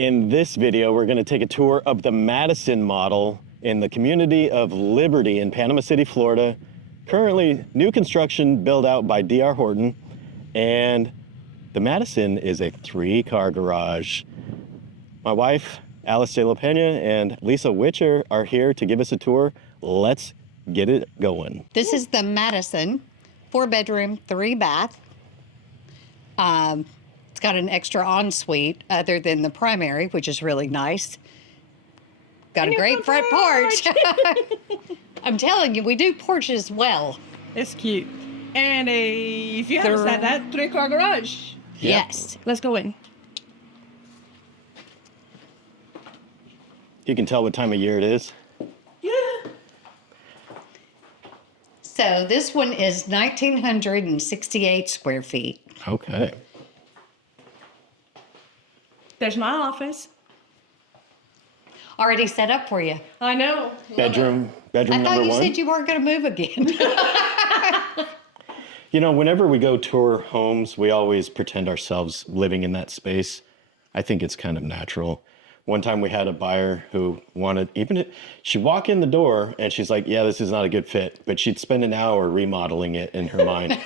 In this video, we're going to take a tour of the Madison model in the community of Liberty in Panama City, Florida. Currently, new construction built out by DR Horton, and the Madison is a 3-car garage. My wife, Alice de la Penha, and Lisa Witcher are here to give us a tour. Let's get it going. This is the Madison, 4-bedroom, 3-bath. It's got an extra ensuite other than the primary, which is really nice. Got a great front porch. I'm telling you, we do porches well. It's cute. And if you haven't said that, 3-car garage. Yes. Let's go in. You can tell what time of year it is. Yeah. So this one is 1,968 square feet. Okay. There's my office. Already set up for you. I know. Bedroom I number thought you one. said you weren't going to move again. You know, whenever we go tour homes, we always pretend ourselves living in that space. I think it's kind of natural. One time we had a buyer who wanted, she'd walk in the door and she's like, yeah, this is not a good fit, but she'd spend an hour remodeling it in her mind.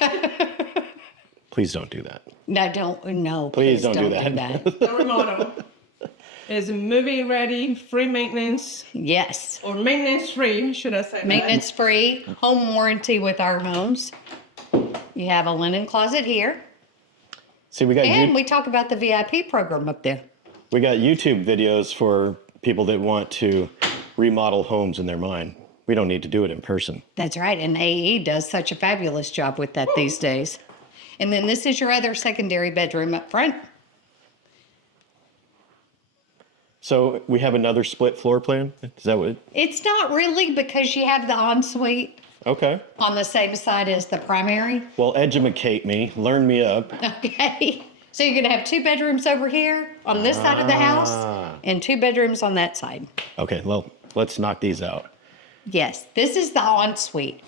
Please don't do that. No, Please don't do that. The remodel is moving ready, free maintenance, Yes. or maintenance free, should I say? Maintenance free, home warranty with our homes. You have a linen closet here. See, we got And we talk about the VIP program up there. we got YouTube videos for people that want to remodel homes in their mind. We don't need to do it in person. That's right. And AE does such a fabulous job with that these days. And then this is your other secondary bedroom up front. So we have another split floor plan? Is that what it? It's not really because you have the ensuite Okay. on the same side as the primary. Well, educate me, learn me up. Okay. So you're going to have 2 bedrooms over here on this side of the house and 2 bedrooms on that side. Okay, well, let's knock these out. Yes, this is the ensuite,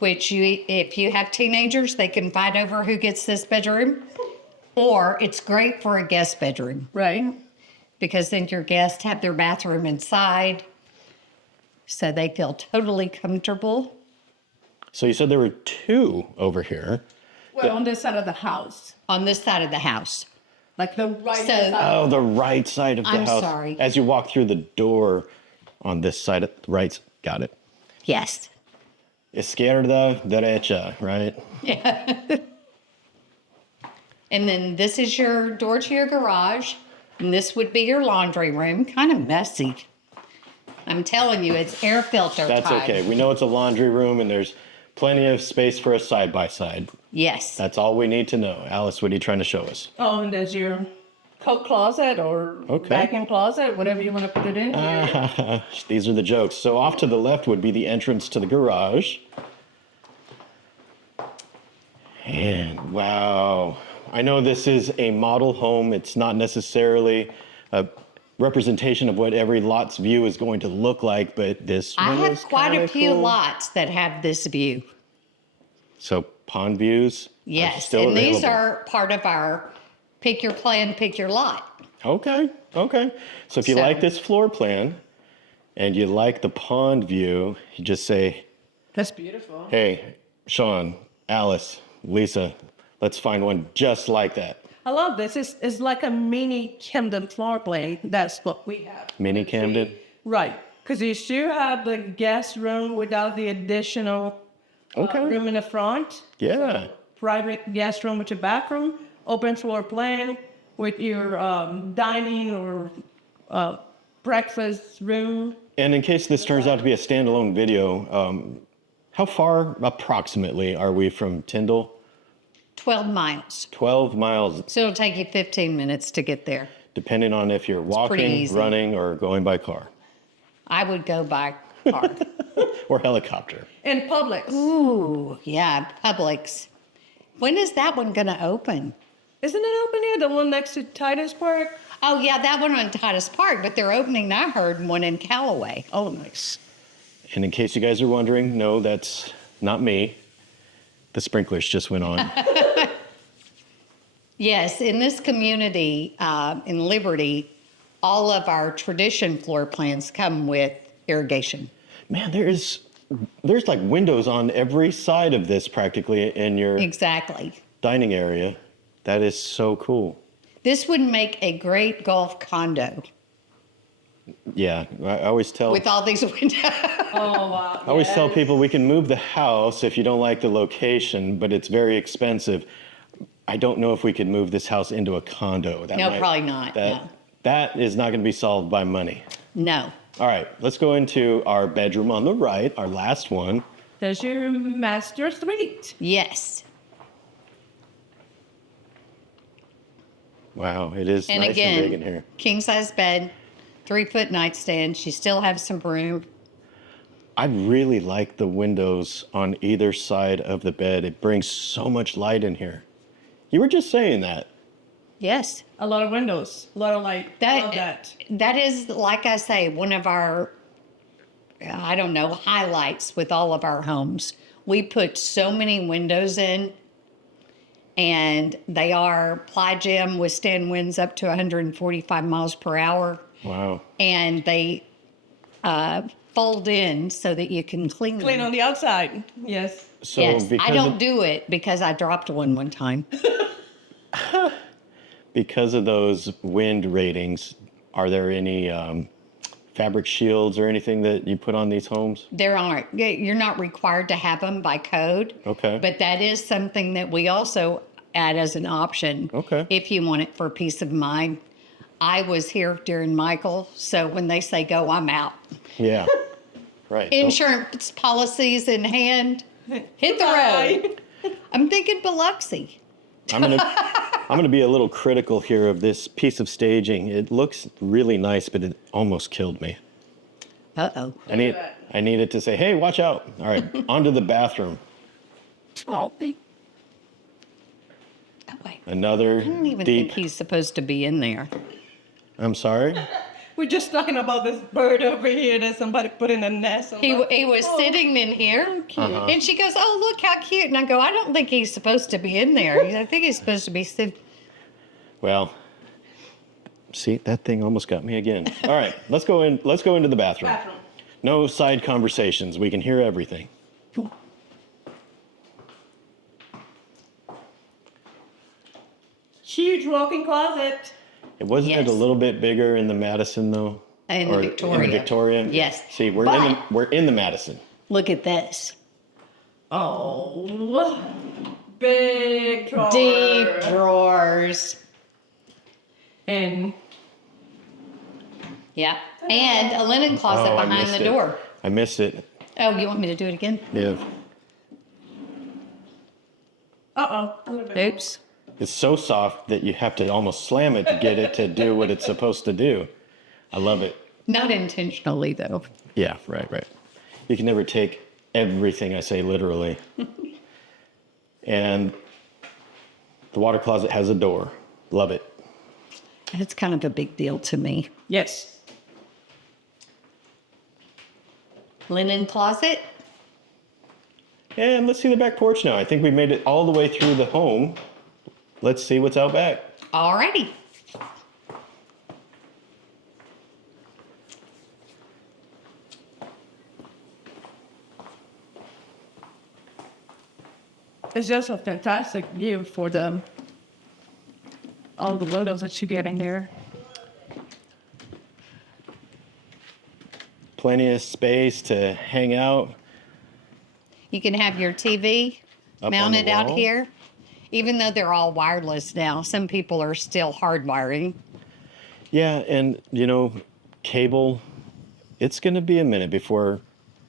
which if you have teenagers, they can fight over who gets this bedroom, or it's great for a guest bedroom, Right. because then your guests have their bathroom inside, so they feel totally comfortable. So you said there were 2 over here. Well, on this side of the house. On this side of the house. Like the right So- side. Oh, the right side of the I'm house. sorry. As you walk through the door on this side of the right, got it. Yes. Izquierda, derecha, right? And then this is your door to your garage, and this would be your laundry room. Kind of messy. I'm telling you, it's air filter That's time. okay. We know it's a laundry room and there's plenty of space for a side-by-side. Yes. That's all we need to know. Alice, what are you trying to show us? Oh, and there's your coat closet or vacuum closet, whatever you want to put it in. These are the jokes. So off to the left would be the entrance to the garage. And wow, I know this is a model home. It's not necessarily a representation of what every lot's view is going to look like, but this I one have is quite a kinda few cool. lots that have this view. So pond views are Yes, still and these available. are part of our pick your plan, pick your lot. Okay. So if you So- like this floor plan and you like the pond view, you just say, That's beautiful. hey, Sean, Alice, Lisa, let's find one just like that. I love this. It's like a mini Camden floor plan. That's what we have. Mini Camden? Right. Because you still have the guest room without the additional room in the front. Yeah. Private guest room with your bathroom. Open floor plan with your dining or breakfast room. And in case this turns out to be a standalone video, how far approximately are we from Tyndall? 12 miles. 12 miles, So it'll take you 15 minutes to get there. depending on if you're pretty walking, easy. running, or going by car I would go by car. or helicopter. And Publix. Ooh, yeah, Publix. When is that one going to open? Isn't it open here? The one next to Titus Park? Oh, yeah, that one on Titus Park, but they're opening, I heard, one in Callaway. Oh, nice. And in case you guys are wondering, no, that's not me. The sprinklers just went on. Yes, in this community, in Liberty, all of our tradition floor plans come with irrigation. Man, there's like windows on every side of this practically in your Exactly. dining area. That is so cool. This would make a great golf condo Yeah, I always tell with all these windows. Oh, wow. I always tell people we can move the house if you don't like the location, but it's very expensive. I don't know if we could move this house into a condo. No, probably not, no. That is not going to be solved by money. No. All right, let's go into our bedroom on the right, our last one. There's your master suite. Yes. Wow, it is And nice again, and big in here. king size bed, 3-foot nightstand. You still have some room. I really like the windows on either side of the bed. It brings so much light in here. You were just saying that. Yes. A lot of windows. A lot of light. Love that. That is, like I say, one of our, I don't know, highlights with all of our homes. We put so many windows in, and they are ply gem, withstand winds up to 145 miles per hour. Wow. And they fold in so that you can clean them. Clean on the outside. Yes. So Yes, I don't of, do it because I dropped one time. because of those wind ratings, are there any fabric shields or anything that you put on these homes? There aren't. You're not required to have them by code. Okay. But that is something that we also add as an option. Okay. If you want it for peace of mind. I was here during Michael, so when they say go, I'm out. Yeah. Right. Insurance policies in hand, hit the road. I'm thinking Biloxi. I'm gonna be a little critical here of this piece of staging. It looks really nice, but it almost killed me. Uh-oh. I needed to say, hey, watch out. All right, onto the bathroom. Oh, wait. Another I don't even deep. think he's supposed to be in there. I'm sorry. We're just talking about this bird over here that somebody put in a nest. He was sitting in here, and she goes, oh, look how cute. And I go, I don't think he's supposed to be in there. I think he's supposed to be sitting. Well, see, that thing almost got me again. All right, let's go in. Let's go into the bathroom. No side conversations. We can hear everything. Huge walk-in closet. Wasn't it Yes. a little bit bigger in the Madison though? In Or Victoria. In the Victoria. Yes. See, we're But- in the Madison. Look at this. Oh, big drawer. Deep drawers. And Yeah. And a linen closet Oh, I behind missed the it. door. I missed it. Oh, you want me to do it again? Yeah. Oops. It's so soft that you have to almost slam it to get it to do what it's supposed to do. I love it. Not intentionally, though. Yeah, right. You can never take everything I say literally. And the water closet has a door. Love it. It's kind of a big deal to me. yes. Linen closet. And let's see the back porch now. I think we made it all the way through the home. Let's see what's out back. Alrighty. It's just a fantastic view for them. All the windows that you get in here. Plenty of space to hang out. You can have your TV Up on mounted the out wall? here. Even though they're all wireless now, some people are still hardwiring. Yeah, and cable, it's going to be a minute before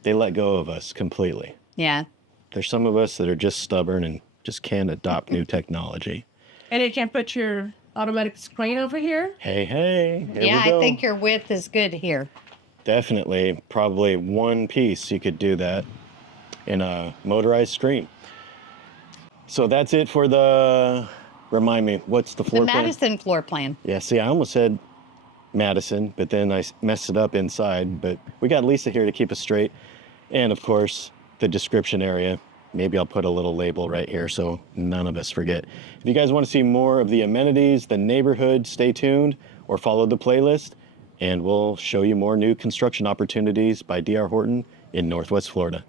they let go of us completely. Yeah. There's some of us that are just stubborn and just can't adopt new technology. And you can put your automatic screen over here. Hey, here Yeah, we go. I think your width is good here. Definitely, probably one piece you could do that in a motorized screen. So that's it for the, remind me, what's the floor The plan? Madison floor plan. Yeah, see, I almost said Madison, but then I messed it up inside. But we got Lisa here to keep us straight. And of course, the description area. Maybe I'll put a little label right here so none of us forget. If you guys want to see more of the amenities, the neighborhood, stay tuned or follow the playlist, and we'll show you more new construction opportunities by DR Horton in Northwest Florida.